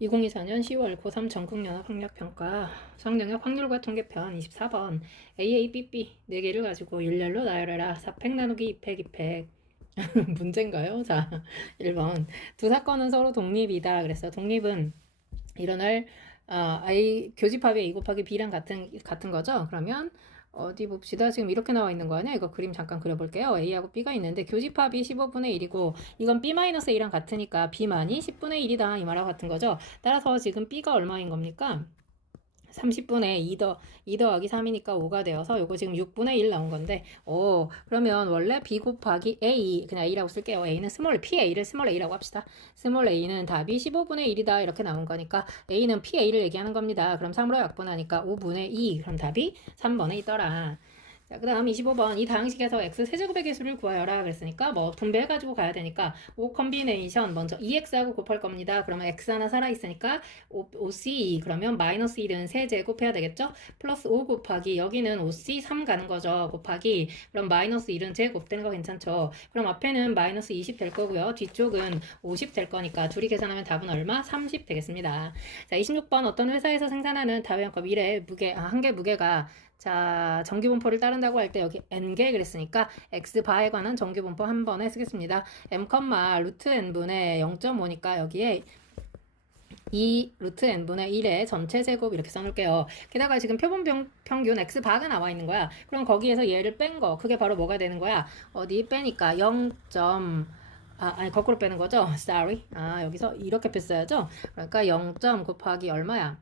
2024년 10월 고3 전국연합 학력평가 수학영역 확률과 통계편 24번 AABB 4개를 가지고 일렬로 나열해라. 4팩 나누기 2팩 2팩. 문제인가요? 자 1번. 두 사건은 서로 독립이다. 그랬어 독립은 일어날 아, I 교집합의 A 곱하기 B랑 같은 같은 거죠? 그러면 어디 봅시다. 지금 이렇게 나와 있는 거 아니야? 이거 그림 잠깐 그려볼게요. A하고 B가 있는데 교집합이 15분의 1이고 이건 B-A랑 같으니까 B만이 10분의 1이다. 이 말하고 같은 거죠. 따라서 지금 B가 얼마인 겁니까? 30분의 2 더, 2 더하기 3이니까 5가 되어서 요거 지금 6분의 1 나온 건데 오 그러면 원래 B 곱하기 A 그냥 A라고 쓸게요. A는 스몰 PA를 스몰 A라고 합시다. 스몰 A는 답이 15분의 1이다 이렇게 나온 거니까 A는 PA를 얘기하는 겁니다. 그럼 3으로 약분하니까 5분의 2 그럼 답이 3번에 있더라. 자, 그 다음 25번. 이 다항식에서 x 세제곱의 개수를 구하여라. 그랬으니까 뭐 분배해 가지고 가야 되니까 5 컨비네이션 먼저 2x하고 곱할 겁니다. 그러면 x 하나 살아 있으니까 5, 5c 그러면 마이너스 1은 세제곱 해야 되겠죠? 플러스 5 곱하기 여기는 5c 3 가는 거죠. 곱하기 그럼 마이너스 1은 제곱되는 거 괜찮죠? 그럼 앞에는 마이너스 20 될 거고요. 뒤쪽은 50 될 거니까 둘이 계산하면 답은 얼마? 30 되겠습니다. 자 26번 어떤 회사에서 생산하는 다회용컵 1의 무게 아, 한 개 무게가 자, 정규분포를 따른다고 할 때 여기 n개 그랬으니까 x 바에 관한 정규분포 한 번에 쓰겠습니다. m, 루트 n분의 0.5니까 여기에 2 루트 n분의 1의 전체 제곱 이렇게 써놓을게요. 게다가 지금 표본 평, 평균 x 바가 나와 있는 거야. 그럼 거기에서 얘를 뺀 거, 그게 바로 뭐가 되는 거야? 어디 빼니까 0. 아, 아니 거꾸로 빼는 거죠? Sorry. 아, 여기서 이렇게 뺐어야죠? 그러니까 0. 곱하기 얼마야?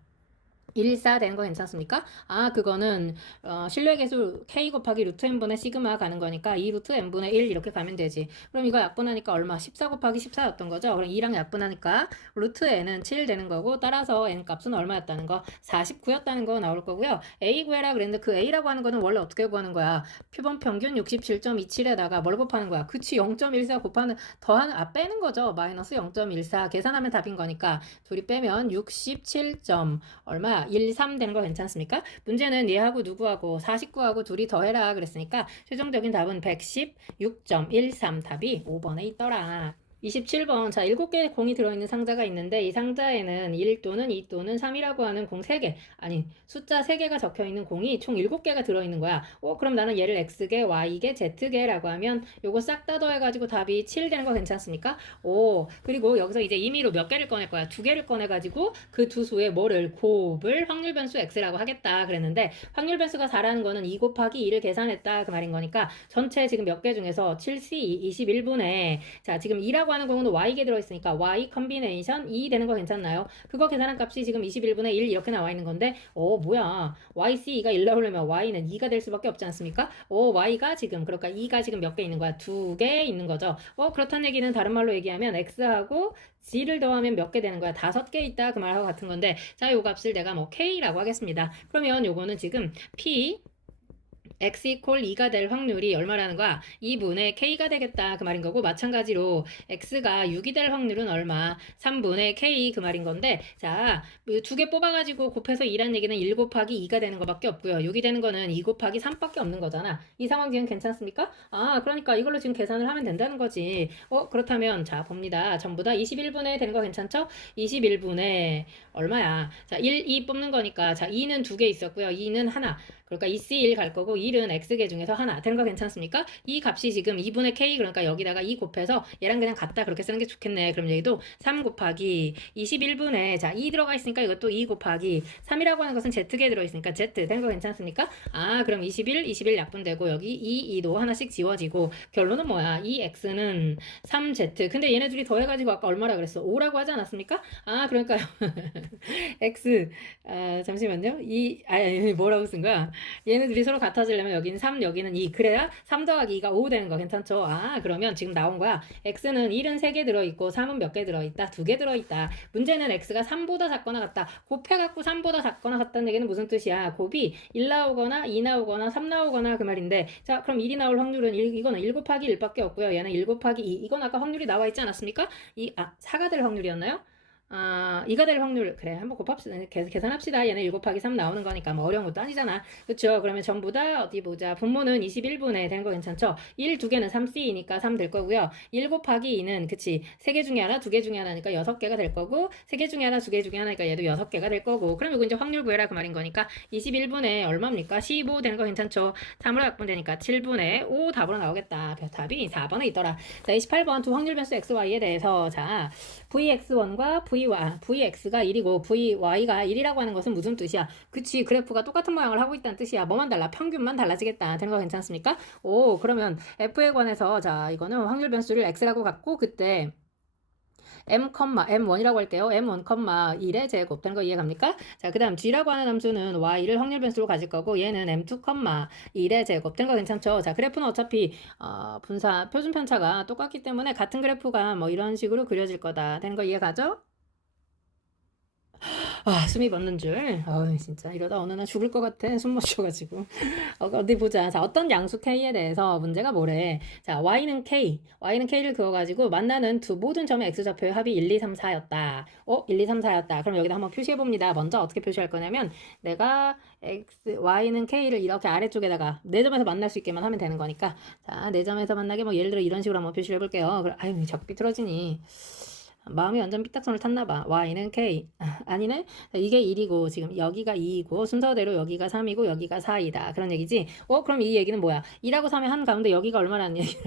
114 되는 거 괜찮습니까? 아, 그거는 어, 신뢰계수 k 곱하기 루트 n분의 시그마 가는 거니까 2 루트 n분의 1 이렇게 가면 되지. 그럼 이거 약분하니까 얼마? 14 곱하기 14였던 거죠? 그럼 2랑 약분하니까 루트 n은 7 되는 거고 따라서 n 값은 얼마였다는 거? 49였다는 거 나올 거고요. a 구해라 그랬는데 그 a라고 하는 거는 원래 어떻게 구하는 거야? 표본 평균 67.27에다가 뭘 곱하는 거야? 그치 0.14 곱하는 더하는 아 빼는 거죠. 마이너스 0.14 계산하면 답인 거니까 둘이 빼면 67. 얼마야? 1, 3 되는 거 괜찮습니까? 문제는 얘하고 누구하고 49하고 둘이 더해라 그랬으니까 최종적인 답은 116.13 답이 5번에 있더라. 27번. 자, 7개의 공이 들어있는 상자가 있는데 이 상자에는 1 또는 2 또는 3이라고 하는 공 3개, 아니, 숫자 3개가 적혀 있는 공이 총 7개가 들어있는 거야. 어, 그럼 나는 얘를 X개, Y개, Z개라고 하면 요거 싹 다 더해가지고 답이 7 되는 거 괜찮습니까? 오, 그리고 여기서 이제 임의로 몇 개를 꺼낼 거야? 두 개를 꺼내가지고 그 두 수의 뭐를 곱을 확률 변수 X라고 하겠다 그랬는데 확률 변수가 4라는 거는 2 곱하기 2를 계산했다 그 말인 거니까 전체 지금 몇 개 중에서 7C 21분에 자, 지금 2라고 X라고 하는 경우는 Y게 들어있으니까 Y 컨비네이션 2 되는 거 괜찮나요? 그거 계산한 값이 지금 21분의 1 이렇게 나와 있는 건데 어 뭐야 YC가 1 나오려면 Y는 2가 될 수밖에 없지 않습니까? 어 Y가 지금 그러니까 2가 지금 몇 개 있는 거야? 두 개 있는 거죠. 어 그렇다는 얘기는 다른 말로 얘기하면 X하고 G를 더하면 몇 개 되는 거야? 다섯 개 있다 그 말하고 같은 건데 자 요 값을 내가 뭐 K라고 하겠습니다. 그러면 요거는 지금 P x 이퀄 2가 될 확률이 얼마라는 거야? 2분의 k가 되겠다 그 말인 거고 마찬가지로 x가 6이 될 확률은 얼마? 3분의 k 그 말인 건데 자 두 개 뽑아가지고 곱해서 2란 얘기는 1 곱하기 2가 되는 것밖에 없고요 6이 되는 거는 2 곱하기 3밖에 없는 거잖아 이 상황 지금 괜찮습니까? 아 그러니까 이걸로 지금 계산을 하면 된다는 거지 어 그렇다면 자 봅니다 전부 다 21분의 되는 거 괜찮죠? 21분의 얼마야? 자 1, 2 뽑는 거니까 자 2는 두 개 있었고요 2는 하나 그러니까 2C1 갈 거고 1은 X개 중에서 하나 되는 거 괜찮습니까? 이 값이 지금 2분의 K 그러니까 여기다가 2 곱해서 얘랑 그냥 같다 그렇게 쓰는 게 좋겠네. 그럼 여기도 3 곱하기 21분에 자2 들어가 있으니까 이것도 2 곱하기 3이라고 하는 것은 Z개 들어 있으니까 Z 되는 거 괜찮습니까? 아 그럼 21, 21 약분되고 여기 2, 2도 하나씩 지워지고 결론은 뭐야? 이 X는 3Z 근데 얘네 둘이 더해 가지고 아까 얼마라 그랬어? 5라고 하지 않았습니까? 아 그러니까요. X 아, 잠시만요. 이 아니 뭐라고 쓴 거야? 얘네들이 서로 같아 지려면 여기는 3, 여기는 2. 그래야 3 더하기 2가 5 되는 거 괜찮죠? 아, 그러면 지금 나온 거야. x는 1은 3개 들어있고 3은 몇 개 들어있다? 2개 들어있다. 문제는 x가 3보다 작거나 같다. 곱해갖고 3보다 작거나 같다는 얘기는 무슨 뜻이야? 곱이 1 나오거나 2 나오거나 3 나오거나 그 말인데 자, 그럼 1이 나올 확률은 1, 이거는 1 곱하기 1밖에 없고요. 얘는 1 곱하기 2. 이건 아까 확률이 나와 있지 않았습니까? 이, 아, 4가 될 확률이었나요? 아, 이가 될 확률, 그래, 한번 곱합시다. 계산합시다. 얘는 1 곱하기 3 나오는 거니까 뭐 어려운 것도 아니잖아. 그쵸? 그러면 전부 다 어디 보자. 분모는 21분에 되는 거 괜찮죠? 1 두 개는 3c니까 3 될 거고요. 1 곱하기 2는, 그치. 세 개 중에 하나, 두 개 중에 하나니까 6개가 될 거고, 세 개 중에 하나, 두 개 중에 하나니까 얘도 6개가 될 거고, 그럼 이거 이제 확률 구해라 그 말인 거니까 21분에 얼마입니까? 15 되는 거 괜찮죠? 3으로 약분되니까 7분의 5 답으로 나오겠다. 답이 4번에 있더라. 자, 28번 두 확률 변수 xy에 대해서, 자, vx1과 vy, vx가 1이고 vy가 1이라고 하는 것은 무슨 뜻이야? 그치, 그래프가 똑같은 모양을 하고 있다는 뜻이야. 뭐만 달라? 평균만 달라지겠다. 되는 거 괜찮습니까? 오, 그러면 f에 관해서, 자, 이거는 확률 변수를 x라고 갖고, 그때 m, m1이라고 할게요. m1, 1의 제곱 되는 거 이해갑니까? 자, 그 다음 g라고 하는 함수는 y를 확률 변수로 가질 거고 얘는 m2, 1의 제곱 되는 거 괜찮죠? 자, 그래프는 어차피 어, 분사 표준 편차가 똑같기 때문에 같은 그래프가 뭐 이런 식으로 그려질 거다. 되는 거 이해가죠? 아, 숨이 멎는 줄. 아, 진짜 이러다 어느 날 죽을 것 같아. 숨 못 쉬어가지고. 어, 어디 보자. 자, 어떤 양수 K에 대해서 문제가 뭐래. 자, Y는 K. Y는 K를 그어가지고 만나는 두 모든 점의 X좌표의 합이 1, 2, 3, 4였다. 어, 1, 2, 3, 4였다. 그럼 여기다 한번 표시해봅니다. 먼저 어떻게 표시할 거냐면 내가 X, Y는 K를 이렇게 아래쪽에다가 네 점에서 만날 수 있게만 하면 되는 거니까. 자, 네 점에서 만나게 뭐 예를 들어 이런 식으로 한번 표시를 해볼게요. 그럼, 아유, 적 삐뚤어지니. 마음이 완전 삐딱선을 탔나 봐. y는 k. 아니네. 이게 1이고 지금 여기가 2이고 순서대로 여기가 3이고 여기가 4이다. 그런 얘기지. 어, 그럼 이 얘기는 뭐야? 2하고 3의 한 가운데 여기가 얼마라는 얘기야?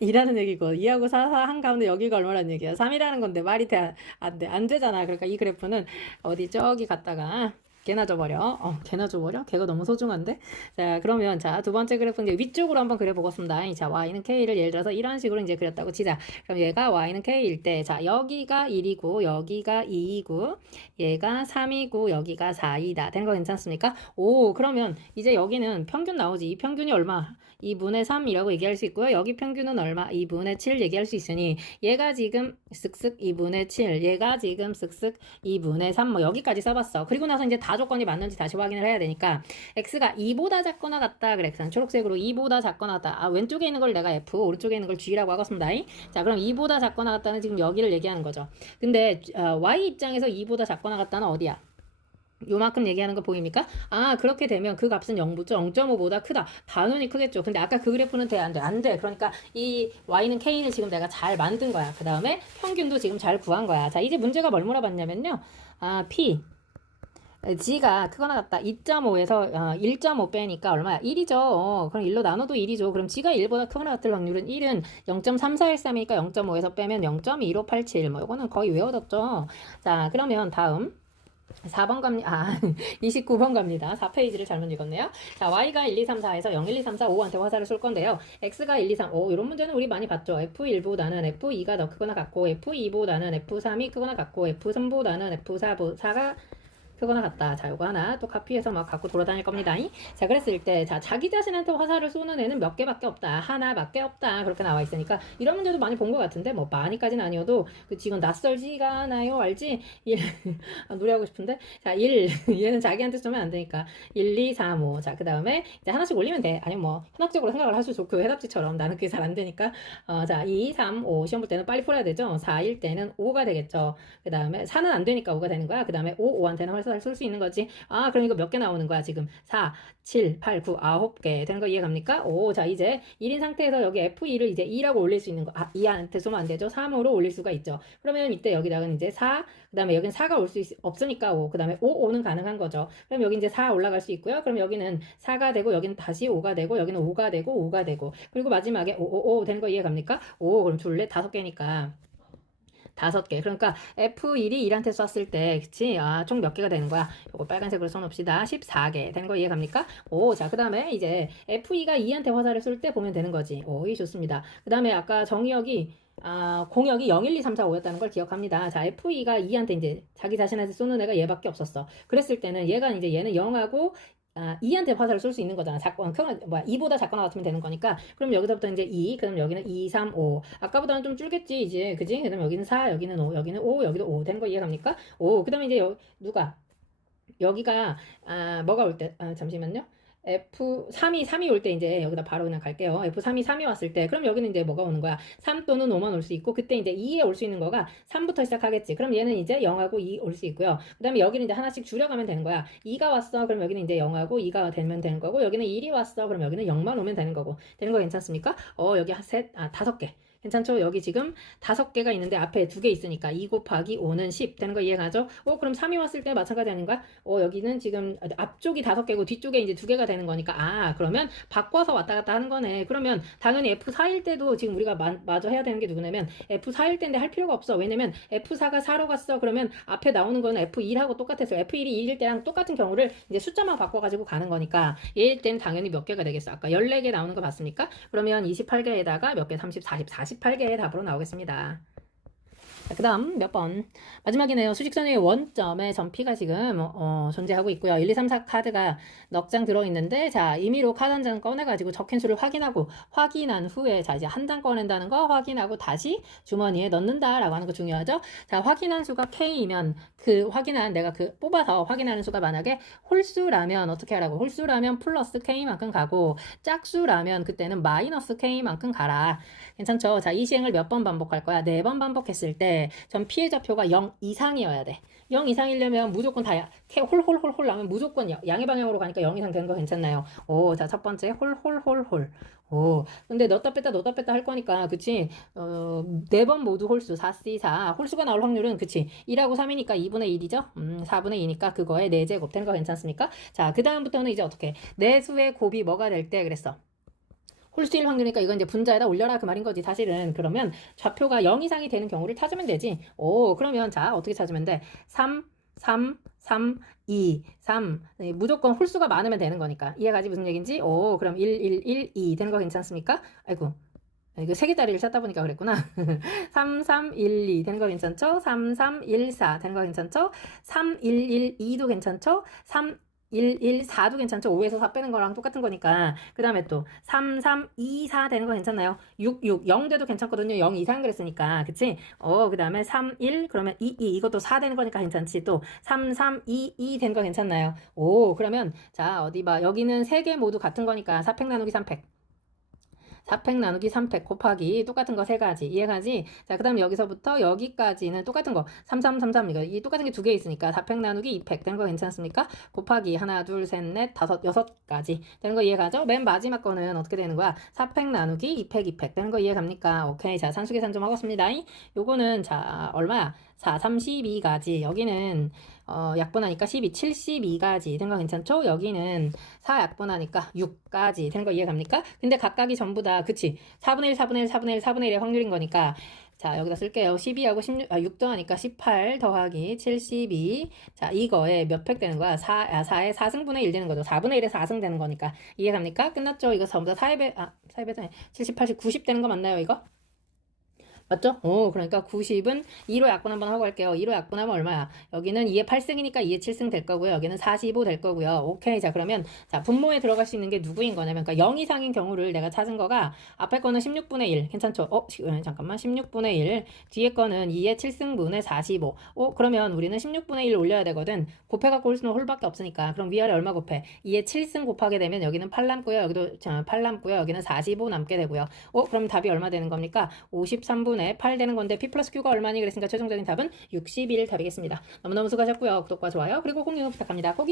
2라는 얘기고 2하고 4, 4한 가운데 여기가 얼마라는 얘기야? 3이라는 건데 말이 돼. 안 돼. 안 되잖아. 그러니까 이 그래프는 어디 저기 갔다가 개나 줘버려. 어, 개나 줘버려? 개가 너무 소중한데? 자, 그러면 자, 두 번째 그래프 이제 위쪽으로 한번 그려보겠습니다. 자, y는 k를 예를 들어서 이런 식으로 이제 그렸다고 치자. 그럼 얘가 y는 k일 때, 자, 여기가 1이고, 여기가 2이고, 얘가 3이고, 여기가 4이다. 되는 거 괜찮습니까? 오, 그러면 이제 여기는 평균 나오지. 이 평균이 얼마? 2분의 3이라고 얘기할 수 있고요. 여기 평균은 얼마? 2분의 7 얘기할 수 있으니, 얘가 지금 쓱쓱 2분의 7, 얘가 지금 쓱쓱 2분의 3, 뭐 여기까지 써봤어. 그리고 나서 이제 다 조건이 맞는지 다시 확인을 해야 되니까 x가 2보다 작거나 같다. 그냥 초록색으로 2보다 작거나 같다. 아 왼쪽에 있는 걸 내가 f 오른쪽에 있는 걸 g라고 하겠습니다. 자 그럼 2보다 작거나 같다는 지금 여기를 얘기하는 거죠. 근데 어, y 입장에서 2보다 작거나 같다는 어디야? 요만큼 얘기하는 거 보입니까? 아 그렇게 되면 그 값은 0부터 0.5보다 크다. 당연히 크겠죠. 근데 아까 그 그래프는 돼 안 돼? 안 돼. 그러니까 이 y는 k는 지금 내가 잘 만든 거야. 그 다음에 평균도 지금 잘 구한 거야. 자 이제 문제가 뭘 물어봤냐면요. 아 p g가 크거나 같다. 2.5에서 어, 1.5 빼니까 얼마야? 1이죠. 어, 그럼 1로 나눠도 1이죠. 그럼 g가 1보다 크거나 같을 확률은 1은 0.3413이니까 0.5에서 빼면 0.2587. 뭐 이거는 거의 외워뒀죠. 자, 그러면 다음 4번 갑니다. 아, 29번 갑니다. 4페이지를 잘못 읽었네요. 자, y가 1, 2, 3, 4에서 0, 1, 2, 3, 4, 5한테 화살을 쏠 건데요. x가 1, 2, 3, 5. 이런 문제는 우리 많이 봤죠. f1보다는 f2가 더 크거나 같고, f2보다는 f3이 크거나 같고, f3보다는 f4가 크거나 같다. 자, 요거 하나 또 카피해서 막 갖고 돌아다닐 겁니다. 자, 그랬을 때, 자, 자기 자신한테 화살을 쏘는 애는 몇 개밖에 없다. 하나밖에 없다. 그렇게 나와 있으니까, 이런 문제도 많이 본 것 같은데, 뭐, 많이까지는 아니어도, 그 지금 낯설지가 않아요. 알지? 1, 아, 노래하고 싶은데? 자, 1. 얘는 자기한테 쏘면 안 되니까. 1, 2, 3, 5. 자, 그 다음에, 이제 하나씩 올리면 돼. 아니면 뭐, 현학적으로 생각을 할수 좋고, 해답지처럼. 나는 그게 잘 안 되니까. 어, 자, 2, 3, 5. 시험 볼 때는 빨리 풀어야 되죠? 4일 때는 5가 되겠죠. 그 다음에, 4는 안 되니까 5가 되는 거야. 그 다음에 5, 5한테는 화살 을쏠수 있는 거지. 아, 그럼 이거 몇 개 나오는 거야, 지금? 4, 7, 8, 9, 9개. 되는 거 이해갑니까? 오, 자, 이제 1인 상태에서 여기 F2를 이제 2라고 올릴 수 있는 거. 아, 2한테 쏘면 안 되죠? 3으로 올릴 수가 있죠. 그러면 이때 여기다가는 이제 4, 그 다음에 여기는 4가 올 수 없으니까 5, 그 다음에 5, 5는 가능한 거죠. 그럼 여기 이제 4 올라갈 수 있고요. 그럼 여기는 4가 되고, 여기는 다시 5가 되고, 여기는 5가 되고, 5가 되고. 그리고 마지막에 5, 5, 5 되는 거 이해갑니까? 5, 그럼 둘레 다섯 개니까. 다섯 개. 그러니까 F1이 1한테 쐈을 때, 그치? 아, 총 몇 개가 되는 거야? 요거 빨간색으로 써놓읍시다. 14개. 되는 거 이해 갑니까? 오, 자, 그 다음에 이제 F2가 2한테 화살을 쏠 때 보면 되는 거지. 오, 이 좋습니다. 그 다음에 아까 정의역이 아, 공역이 0, 1, 2, 3, 4, 5였다는 걸 기억합니다. 자, F2가 2한테 이제 자기 자신한테 쏘는 애가 얘밖에 없었어. 그랬을 때는 얘가 이제 얘는 0하고 아, 2한테 화살을 쏠 수 있는 거잖아. 작거나, 뭐야, 2보다 작거나 같으면 되는 거니까. 그럼 여기서부터 이제 2, 그럼 여기는 2, 3, 5. 아까보다는 좀 줄겠지, 이제. 그지? 그 다음 여기는 4, 여기는 5, 여기는 5, 여기도 5. 되는 거 이해갑니까? 5. 그 다음에 이제 여, 누가? 여기가, 아, 뭐가 올 때, 아, 잠시만요. F3이 3이 올 때 이제 여기다 바로 그냥 갈게요. F3이 3이 왔을 때 그럼 여기는 이제 뭐가 오는 거야? 3 또는 5만 올 수 있고 그때 이제 2에 올 수 있는 거가 3부터 시작하겠지. 그럼 얘는 이제 0하고 2 올 수 있고요. 그다음에 여기는 이제 하나씩 줄여가면 되는 거야. 2가 왔어. 그럼 여기는 이제 0하고 2가 되면 되는 거고 여기는 1이 왔어. 그럼 여기는 0만 오면 되는 거고. 되는 거 괜찮습니까? 어, 여기 한 셋, 아, 다섯 개. 괜찮죠? 여기 지금 다섯 개가 있는데 앞에 두 개 있으니까 2 곱하기 5는 10 되는 거 이해가죠? 어, 그럼 3이 왔을 때 마찬가지 아닌가? 어, 여기는 지금 앞쪽이 다섯 개고 뒤쪽에 이제 두 개가 되는 거니까 아, 그러면 바꿔서 왔다 갔다 하는 거네. 그러면 당연히 F4일 때도 지금 우리가 마, 마저 해야 되는 게 누구냐면 F4일 때인데 할 필요가 없어. 왜냐면 F4가 4로 갔어. 그러면 앞에 나오는 거는 F1하고 똑같아서 F1이 2일 때랑 똑같은 경우를 이제 숫자만 바꿔가지고 가는 거니까 얘일 때는 당연히 몇 개가 되겠어. 아까 14개 나오는 거 봤습니까? 그러면 28개에다가 몇 개? 30, 40, 48개의 답으로 나오겠습니다. 자, 그 다음 몇 번. 마지막이네요. 수직선의 원점에 점피가 지금 어, 존재하고 있고요. 1, 2, 3, 4 카드가 넉 장 들어있는데 자 임의로 카드 한 장 꺼내가지고 적힌 수를 확인하고 확인한 후에 자 이제 한 장 꺼낸다는 거 확인하고 다시 주머니에 넣는다라고 하는 거 중요하죠. 자 확인한 수가 K이면 그 확인한 내가 그 뽑아서 확인하는 수가 만약에 홀수라면 어떻게 하라고 홀수라면 플러스 K만큼 가고 짝수라면 그때는 마이너스 K만큼 가라. 괜찮죠? 자, 이 시행을 몇 번 반복할 거야? 네 번 반복했을 때전 피해 좌표가 0 이상이어야 돼. 0 이상이려면 무조건 다 홀홀홀홀 나면 무조건 양- 양의 방향으로 가니까 0 이상 되는 거 괜찮나요? 오, 자, 첫 번째 홀홀홀홀. 오, 근데 넣었다 뺐다 넣었다 뺐다 할 거니까, 그치? 어, 네 번 모두 홀수, 4C4. 홀수가 나올 확률은, 그치? 1하고 3이니까 2분의 1이죠? 음, 4분의 2니까 그거에 4제곱 되는 거 괜찮습니까? 자, 그 다음부터는 이제 어떻게? 내 수의 곱이 뭐가 될 때 그랬어? 홀수일 확률이니까 이건 이제 분자에다 올려라 그 말인 거지 사실은. 그러면 좌표가 0 이상이 되는 경우를 찾으면 되지. 오 그러면 자 어떻게 찾으면 돼? 3, 3, 3, 2, 3 네, 무조건 홀수가 많으면 되는 거니까. 이해가지? 무슨 얘기인지? 오 그럼 1, 1, 1, 2 되는 거 괜찮습니까? 아이고. 이거 세 개짜리를 찾다 보니까 그랬구나. 3, 3, 1, 2 되는 거 괜찮죠? 3, 3, 1, 4 되는 거 괜찮죠? 3, 1, 1, 2도 괜찮죠? 3, 1, 1, 4도 괜찮죠? 5에서 4 빼는 거랑 똑같은 거니까. 그 다음에 또 3, 3, 2, 4 되는 거 괜찮나요? 6, 6, 0 돼도 괜찮거든요. 0 이상 그랬으니까. 그치? 어, 그 다음에 3, 1, 그러면 2, 2. 이것도 4 되는 거니까 괜찮지. 또 3, 3, 2, 2 되는 거 괜찮나요? 오, 그러면 자, 어디 봐. 여기는 세개 모두 같은 거니까 4팩 나누기 3팩. 4팩 나누기 3팩 곱하기 똑같은 거세 가지 이해가지? 자, 그 다음 여기서부터 여기까지는 똑같은 거 3, 3, 3, 3 이거 이 똑같은 게 두 개 있으니까 4팩 나누기 2팩 되는 거 괜찮습니까? 곱하기 하나, 둘, 셋, 넷, 다섯, 여섯 가지 되는 거 이해가죠? 맨 마지막 거는 어떻게 되는 거야? 4팩 나누기 2팩, 2팩 되는 거 이해갑니까? 오케이, 자, 산수 계산 좀 하겠습니다. 요거는 자, 얼마야? 4, 32가지 여기는 어, 약분하니까 12, 72가지 된 거 괜찮죠? 여기는 4 약분하니까 6까지 되는 거 이해갑니까? 근데 각각이 전부 다 그치 4분의 1, 4분의 1, 4분의 1, 4분의 1의 확률인 거니까 자 여기다 쓸게요 12하고 16, 아 6 더하니까 18 더하기 72 자 이거에 몇 팩 되는 거야? 4, 아, 4에 4승분의 1 되는 거죠 4분의 1에 4승 되는 거니까 이해갑니까? 끝났죠? 이거 전부 다 4의 배, 아 4의 배, 70, 80, 90 되는 거 맞나요 이거? 맞죠? 오, 그러니까 90은 2로 약분 한번 하고 할게요. 2로 약분하면 얼마야? 여기는 2의 8승이니까 2의 7승 될 거고요. 여기는 45 될 거고요. 오케이. 자, 그러면 자, 분모에 들어갈 수 있는 게 누구인 거냐면 그러니까 0 이상인 경우를 내가 찾은 거가 앞에 거는 16분의 1. 괜찮죠? 어, 시- 어, 잠깐만. 16분의 1. 뒤에 거는 2의 7승분의 45. 어, 그러면 우리는 16분의 1 올려야 되거든. 곱해 갖고 올 수는 홀밖에 없으니까. 그럼 위아래 얼마 곱해? 2의 7승 곱하게 되면 여기는 8 남고요. 여기도 자, 8 남고요. 여기는 45 남게 되고요. 어, 그럼 답이 얼마 되는 겁니까? 53분의 8 되는 건데 P 플러스 Q가 얼마니? 그랬으니까 최종적인 답은 61 답이겠습니다. 너무너무 수고하셨고요. 구독과 좋아요 그리고 공유 부탁합니다. 꼭